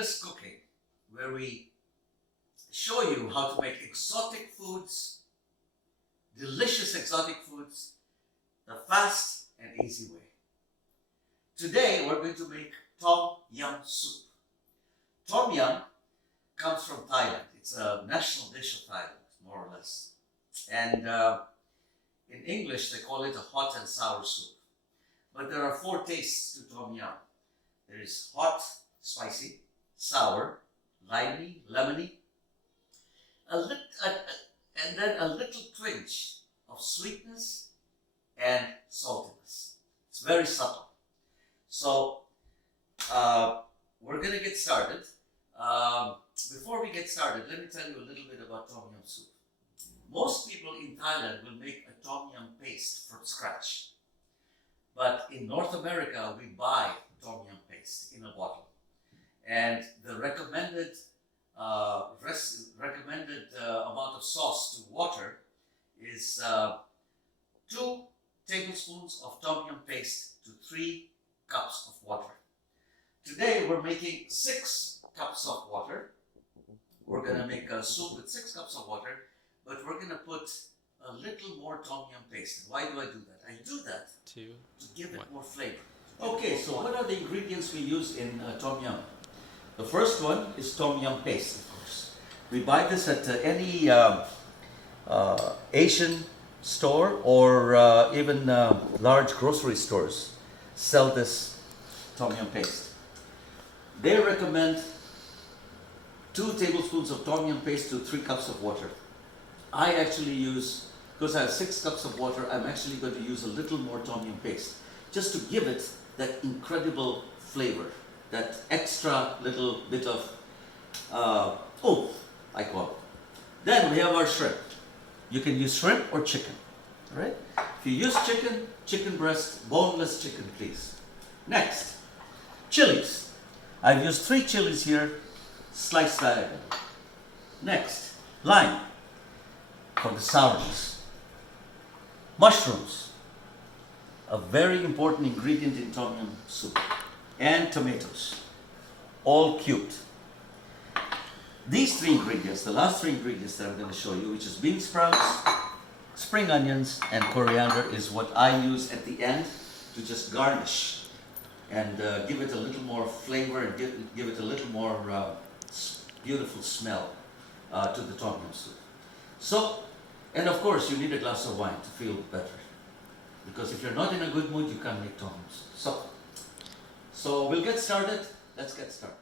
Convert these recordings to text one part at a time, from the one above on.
Effortless Cooking, where we show you how to make exotic foods, delicious exotic foods, the fast and easy way. Today, we're going to make Tom Yum soup. Tom Yum comes from Thailand. It's a national dish of Thailand, more or less. And in English, they call it a hot and sour soup. But there are 4 tastes to Tom Yum. There is hot, spicy, sour, limey, lemony, and then a little twinge of sweetness and saltiness. It's very subtle. So we're going to get started. Before we get started, let me tell you a little bit about Tom Yum soup. Most people in Thailand will make a Tom Yum paste from scratch. But in North America, we buy Tom Yum paste in a bottle. And the recommended amount of sauce to water is 2 tablespoons of Tom Yum paste to 3 cups of water. Today we're making 6 cups of water. We're going to make a soup with 6 cups of water, but we're going to put a little more Tom Yum paste. Why do I do that? I do that to give it more flavor. Okay, so what are the ingredients we use in Tom Yum? The first one is Tom Yum paste, of course. We buy this at any Asian store or even large grocery stores sell this Tom Yum paste. They recommend 2 tablespoons of Tom Yum paste to 3 cups of water. I actually use, because I have 6 cups of water, I'm actually going to use a little more Tom Yum paste just to give it that incredible flavor, that extra little bit of oomph, I call it. Then we have our shrimp. You can use shrimp or chicken, right? If you use chicken, chicken breast, boneless chicken, please. Next, chilies. I've used 3 chilies here, sliced diagonal. Next, lime for the sourness. Mushrooms, a very important ingredient in Tom Yum soup. And tomatoes, all cubed. These 3 ingredients, the last 3 ingredients that I'm going to show you, which is bean sprouts, spring onions, and coriander, is what I use at the end to just garnish and give it a little more flavor and give it a little more beautiful smell to the Tom Yum soup. So, and of course, you need a glass of wine to feel better. Because if you're not in a good mood, you can't make Tom Yum soup. So we'll get started. Let's get started.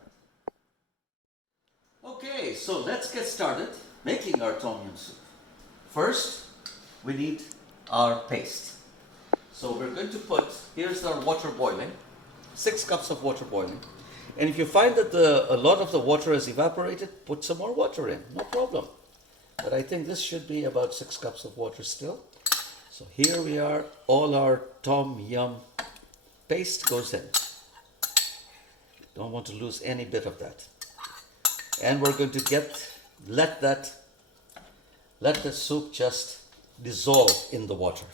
Okay, so let's get started making our Tom Yum soup. First, we need our paste. So we're going to put, here's our water boiling, 6 cups of water boiling. And if you find that a lot of the water has evaporated, put some more water in, no problem. But I think this should be about 6 cups of water still. So here we are, all our Tom Yum paste goes in. Don't want to lose any bit of that. And we're going to let the soup just dissolve in the water.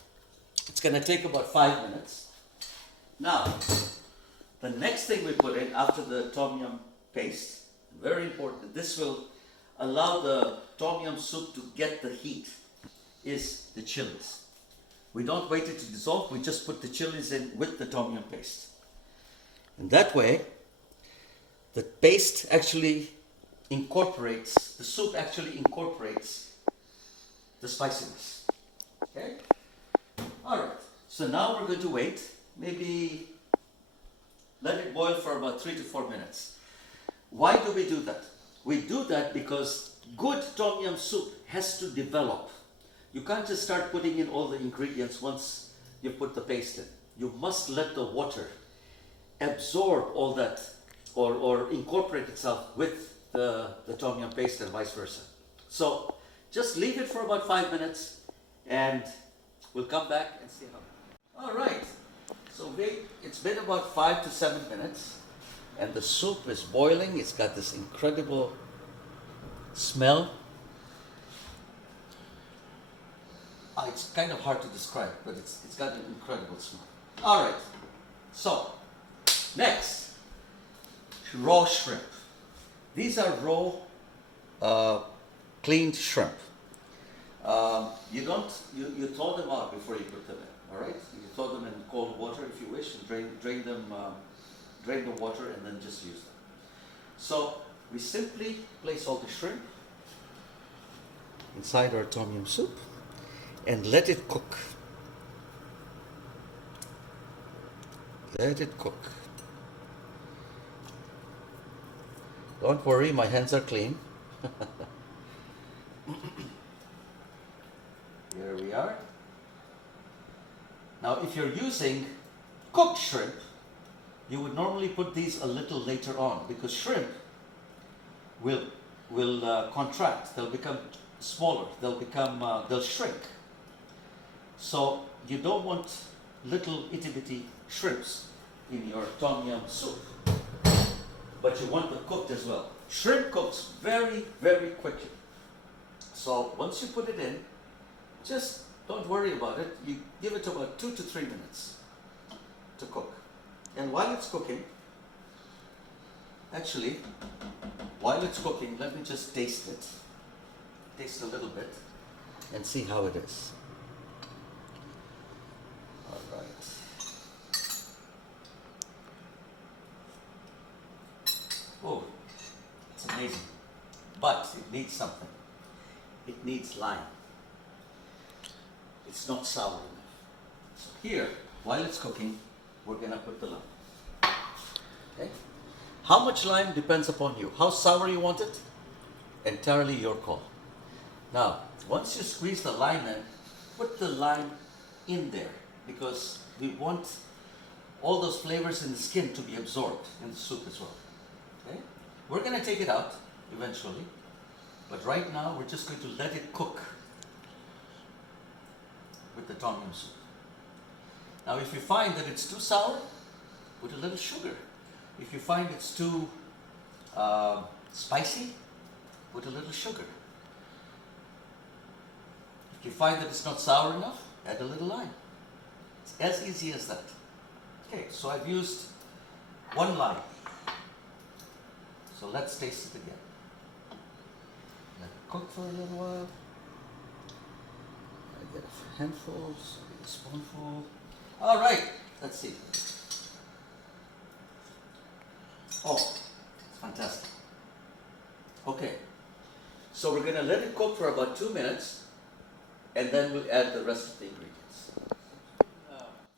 It's going to take about 5 minutes. Now, the next thing we put in after the Tom Yum paste, very important, this will allow the Tom Yum soup to get the heat, is the chilies. We don't wait it to dissolve, we just put the chilies in with the Tom Yum paste. And that way, the paste actually incorporates, the soup actually incorporates the spiciness. Okay? Alright, so now we're going to wait, maybe let it boil for about 3 to 4 minutes. Why do we do that? We do that because good Tom Yum soup has to develop. You can't just start putting in all the ingredients once you put the paste in. You must let the water absorb all that or incorporate itself with the Tom Yum paste and vice versa. So just leave it for about 5 minutes and we'll come back and see how. All right, so it's been about 5 to 7 minutes and the soup is boiling. It's got this incredible smell. It's kind of hard to describe, but it's got an incredible smell. All right, so next, raw shrimp. These are raw, cleaned shrimp. You thaw them out before you put them in. All right, you thaw them in cold water if you wish, and drain the water, and then just use them. So we simply place all the shrimp inside our tom yum soup and let it cook. Let it cook. Don't worry, my hands are clean. Here we are. Now, if you're using cooked shrimp, you would normally put these a little later on, because shrimp will contract. They'll become smaller. They'll shrink. So you don't want little itty bitty shrimps in your tom yum soup, but you want them cooked as well. Shrimp cooks very, very quickly. So once you put it in, just don't worry about it. You give it about 2 to 3 minutes to cook. And while it's cooking, let me just taste it. Taste a little bit and see how it is. All right. Oh, it's amazing. But it needs something. It needs lime. It's not sour enough. So here, while it's cooking, we're gonna put the lime. Okay? How much lime depends upon you. How sour you want it, entirely your call. Now, once you squeeze the lime in, put the lime in there, because we want all those flavors in the skin to be absorbed in the soup as well. Okay? We're going to take it out eventually, but right now we're just going to let it cook with the tom yum soup. Now, if you find that it's too sour, put a little sugar. If you find it's too spicy, put a little sugar. If you find that it's not sour enough, add a little lime. It's as easy as that. Okay, so I've used 1 lime. So let's taste it again. Let it cook for a little while. I get a handful, so a spoonful. All right, let's see. Oh, it's fantastic. Okay, so we're going to let it cook for about 2 minutes, and then we'll add the rest of the ingredients.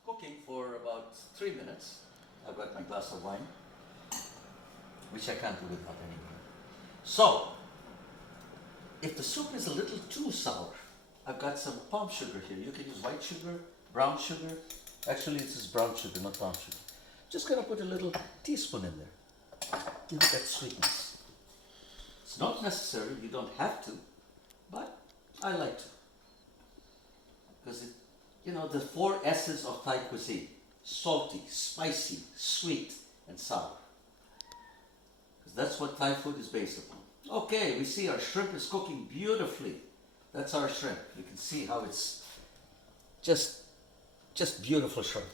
Cooking for about 3 minutes. I've got my glass of wine, which I can't do without anyway. So, if the soup is a little too sour, I've got some palm sugar here. You can use white sugar, brown sugar. Actually, this is brown sugar, not palm sugar. Just gonna put a little teaspoon in there. Give it that sweetness. It's not necessary, you don't have to, but I like to. Because the 4 S's of Thai cuisine: salty, spicy, sweet, and sour. Because that's what Thai food is based upon. Okay, we see our shrimp is cooking beautifully. That's our shrimp. You can see how it's just beautiful shrimp.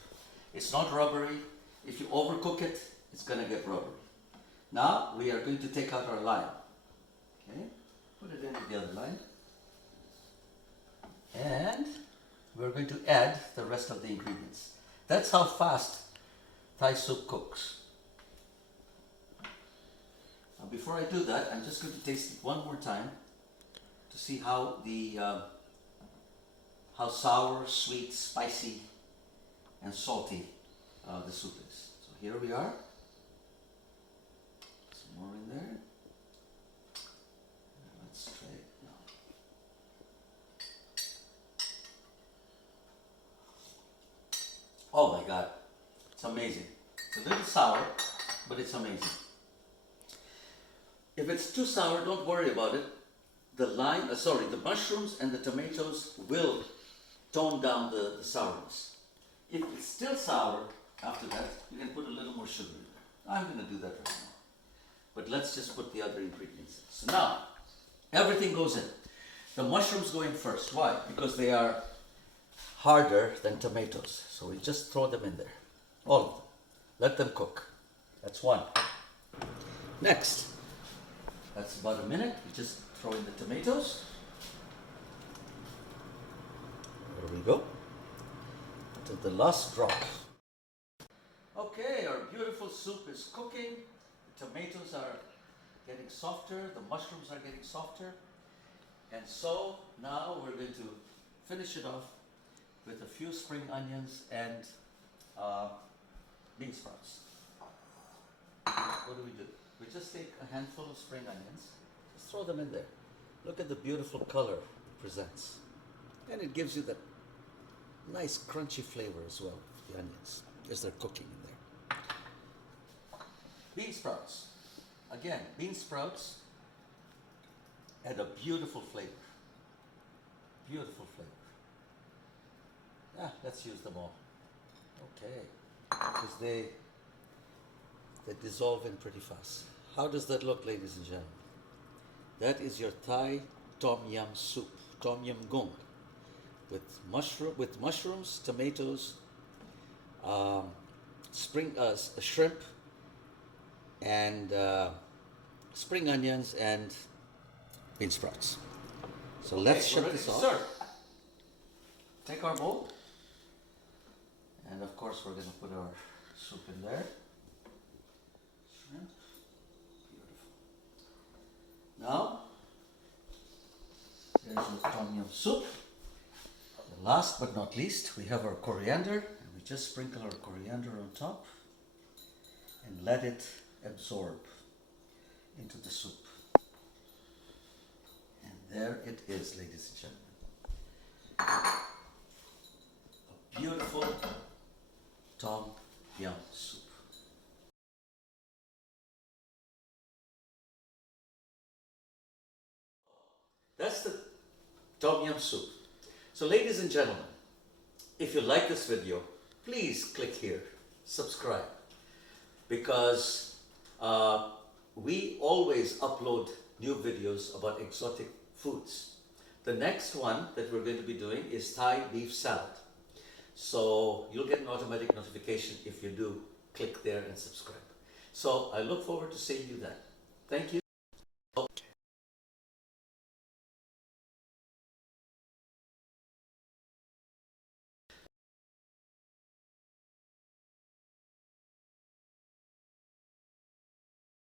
It's not rubbery. If you overcook it, it's gonna get rubbery. Now we are going to take out our lime. Okay, put it in with the other lime. And we're going to add the rest of the ingredients. That's how fast Thai soup cooks. Now before I do that, I'm just going to taste it one more time to see how how sour, sweet, spicy, and salty the soup is. So here we are. Some more in there. Let's try it now. Oh my God, it's amazing. It's a little sour, but it's amazing. If it's too sour, don't worry about it. The mushrooms and the tomatoes will tone down the sourness. If it's still sour after that, you can put a little more sugar in there. I'm going to do that right now. But let's just put the other ingredients in. So now, everything goes in. The mushrooms go in first. Why? Because they are harder than tomatoes. So we just throw them in there. All of them. Let them cook. That's one. Next, That's about a minute. We just throw in the tomatoes. There we go. To the last drop. Okay, our beautiful soup is cooking. The tomatoes are getting softer. The mushrooms are getting softer. And so now we're going to finish it off with a few spring onions and bean sprouts. What do? We just take a handful of spring onions, just throw them in there. Look at the beautiful color it presents. And it gives you that nice crunchy flavor as well, the onions, as they're cooking in there. Bean sprouts. Again, bean sprouts add a beautiful flavor. Beautiful flavor. Let's use them all. Okay. Because they dissolve in pretty fast. How does that look, ladies and gentlemen? That is your Thai Tom Yum soup, Tom Yum Goong, with mushrooms, tomatoes, shrimp, and spring onions and bean sprouts. So let's shut this off. Serve. Take our bowl, and of course we're going to put our soup in there. Shrimp. Beautiful. Now, there's your Tom Yum soup. And last but not least, we have our coriander, and we just sprinkle our coriander on top and let it absorb into the soup. And there it is, ladies and gentlemen. A beautiful Tom Yum soup. That's the Tom Yum soup. So ladies and gentlemen, if you like this video, please click here, subscribe, because we always upload new videos about exotic foods. The next one that we're going to be doing is Thai beef salad. So you'll get an automatic notification if you do click there and subscribe. So I look forward to seeing you then. Thank you.